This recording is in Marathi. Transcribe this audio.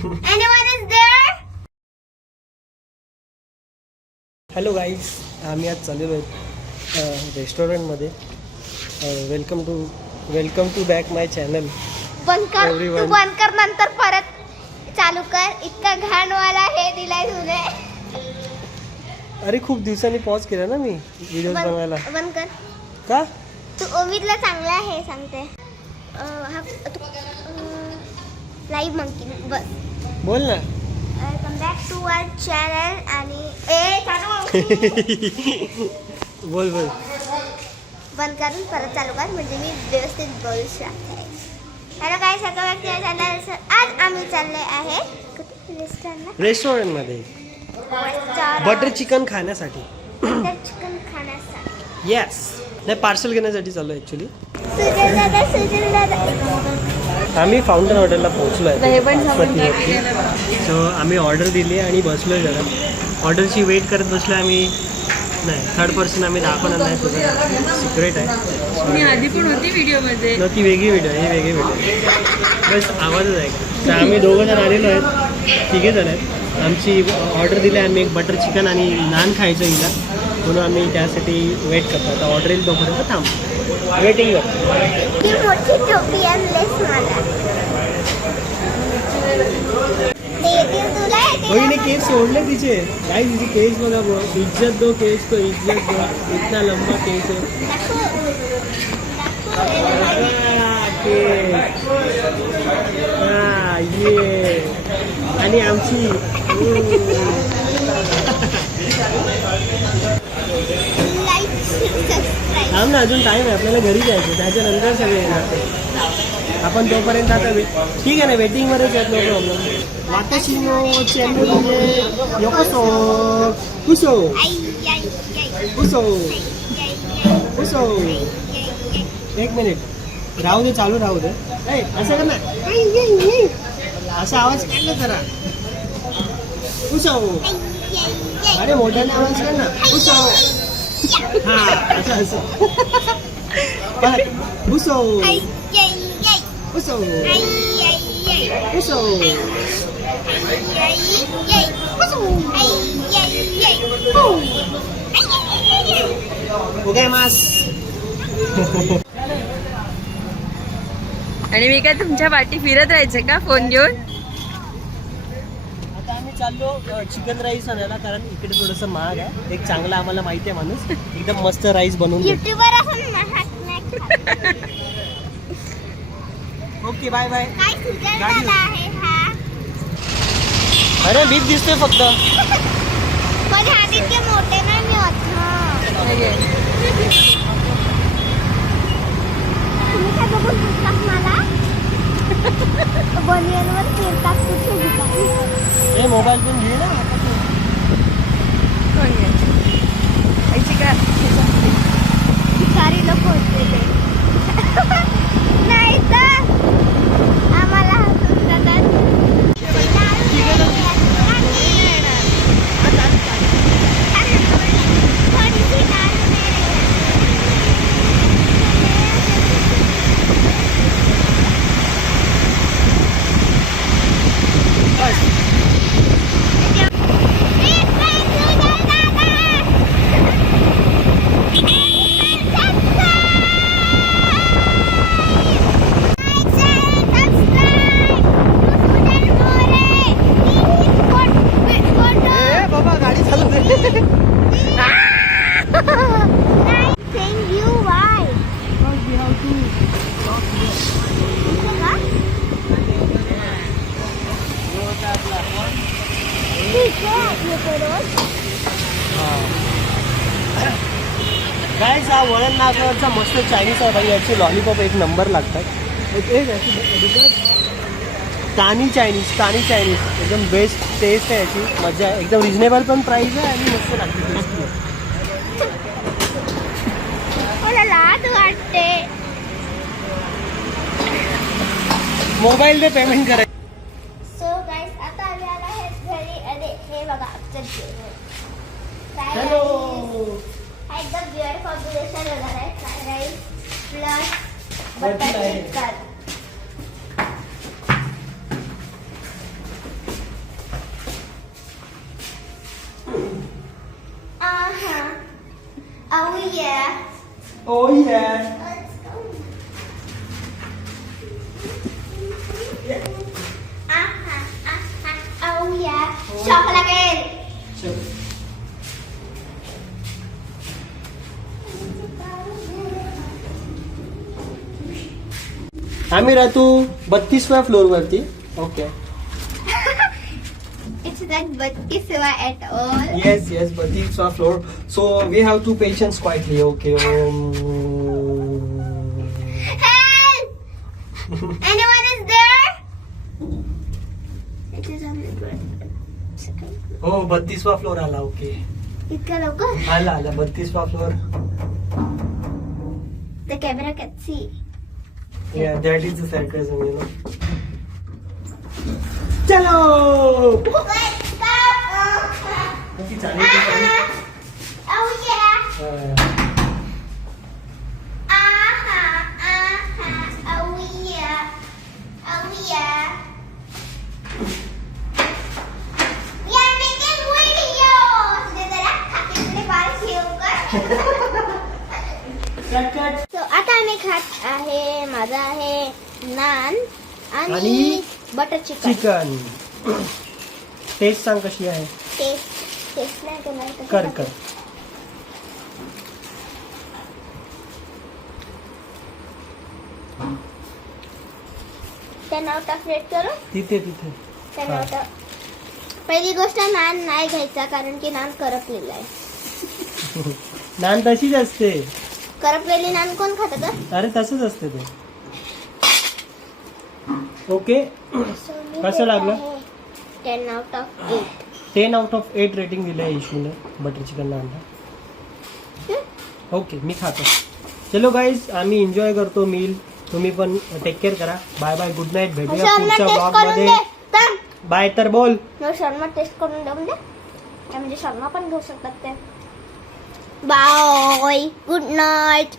Anyone is there? Hello guys, आम्ही आज चाललेलो आहेत रेस्टॉरंटमध्ये. Welcome to back my channel. बंद कर, तू बंद कर, नंतर परत चालू कर. इतका घाणवाला हे दिलाय तुने. अरे खूप दिवसांनी पॉज केला ना मी व्हिडिओज बनवायला. बंद कर. का? तू ओविदला चांगला आहे सांगते. लाईव्ह मंकी बस बोल ना. Welcome back to our channel. आणि बोल बंद करून परत चालू कर, म्हणजे मी व्यवस्थित बोलू शकते. हॅलो काय सगळं, आज आम्ही चालले आहे रेस्टॉरंटमध्ये बटर चिकन खाण्यासाठी. बटर चिकन खाण्यासाठी येस. नाही, पार्सल घेण्यासाठी चालू आहे ॲक्च्युली. सुजल दादा आम्ही फाउंटन हॉटेलला पोहोचलो आहे. सो आम्ही ऑर्डर दिली आणि बसलो आहे जरा. ऑर्डरची वेट करत बसलो आम्ही. नाही, थर्ड पर्सन आम्ही दाखवणार नाही, तुझं सिक्रेट आहे. मी आधी पण होती व्हिडिओमध्ये. न ती वेगळी व्हिडिओ, ही वेगळी व्हिडिओ. बस आवाजच आहे. तर आम्ही दोघं जण आलेलो आहेत, तिघे जण आहेत. आमची ऑर्डर दिली आम्ही एक बटर चिकन आणि नान खायचं हिला, म्हणून आम्ही त्यासाठी वेट करतो. आता ऑर्डर येईल तोपर्यंत थांब, वेटिंग करतो. ती मोठी टोपी आणलेस मला. वहीने केस सोडले तिचे. काय तिचे केस बघा बघ. इज्जत दो केस को, इज्जत दो. इतना लंबा केस है. ये आणि आमची थांब ना, अजून टाईम आहे आपल्याला घरी जायचं. त्याच्यानंतर सगळे येणार आपण. तोपर्यंत आता ठीक आहे ना, वेटिंगमध्येच आहेत, नो प्रॉब्लेम. वाताशी नो चेन्नई योकोसो कुसो कुसो कुसो. एक मिनिट राहू दे, चालू राहू दे. असं कर ना, असा आवाज काढ ना जरा. कुसो. अरे मोठ्याने आवाज काढ ना. कुसो. हा, असं असं. कुसो कुसो कुसो. ओके मास. आणि मी काय तुमच्या पाठी फिरत राहायचे का फोन घेऊन? आता आम्ही चाललो चिकन राईस आणायला, कारण इकडे थोडंसं महाग आहे. एक चांगला आम्हाला माहिती आहे माणूस, एकदम मस्त राईस बनवून देतो. युट्यूबर असून महाग. Okay, bye bye. काय सुजल दादा आहे हा? अरे भीत दिसतोय फक्त. पण ह्याने इतके मोठे नाही मी होत. तुम्ही काय बघून दिसतात मला? बनियनवर फिरतात कुठे? हे मोबाईल पण घे ना. भिकारी लोक होते ते. नाही तर आम्हाला हसून जातात. गाईस, हा वळण नाकावरचा मस्त चायनीज आहे भाई. याची लॉलीपॉप एक नंबर लागतात. तानी चायनीज एकदम बेस्ट टेस्ट आहे याची. मजा आहे, एकदम रिजनेबल पण प्राईस आहे आणि मस्त लागते. मला लाज वाटते. मोबाईल पे पेमेंट करायचं. सो गाईस, आता आम्ही आलो आहे घरी. अरे हे बघा आमचं जेवण. हॅलो. हा एकदम बिअर्ड कॉम्बिनेशन होणार आहे. Fried rice plus butter chicken. yeah. Oh yeah. Let's go. Oh yeah. Chocolate. आम्ही राहतो 32व्या फ्लोअर वरती. Okay. It's not Batiswa at all. Yes, 32वा floor. So we have to patience quietly. Okay. Help! Anyone is there? It is on the ground. हो 32वा फ्लोअर आला. ओके. इतका लवकर? आला 32वा floor. The camera can see. Yeah, that is the sarcasm, you know. चलो. Let's go! किती चालेल ते चालेल. Oh yeah! हा. Oh yeah! Oh yeah! We are making videos! जरा खाते बाल शेव कर. कट. So, आता आम्ही खात आहे माझा आहे नान आणि आणि बटर चिकन. चिकन. टेस्ट सांग कशी आहे. टेस्ट नाही करणार तर कर कर. 10 out of 8 करू. तिथे 10 out of. पहिली गोष्ट नान नाही घ्यायचा कारण की नान करपलेला आहे. नान तशीच असते. करपलेली नान कोण खात ग? अरे तसंच असते ते. ओके. कसं लागलं? 10 out of 8. 10 out of 8 rating दिलं आहे इशूने बटर चिकन नानला. ओके मी खातो. चलो गाईज आम्ही एन्जॉय करतो मील. तुम्ही पण टेक केअर करा. Bye bye good night. भेटूया पुढच्या ब्लॉग मध्ये. बाय तर बोल. शर्मा टेस्ट करून देऊ दे. म्हणजे शर्मा पण घेऊ शकतात ते. Bye good night.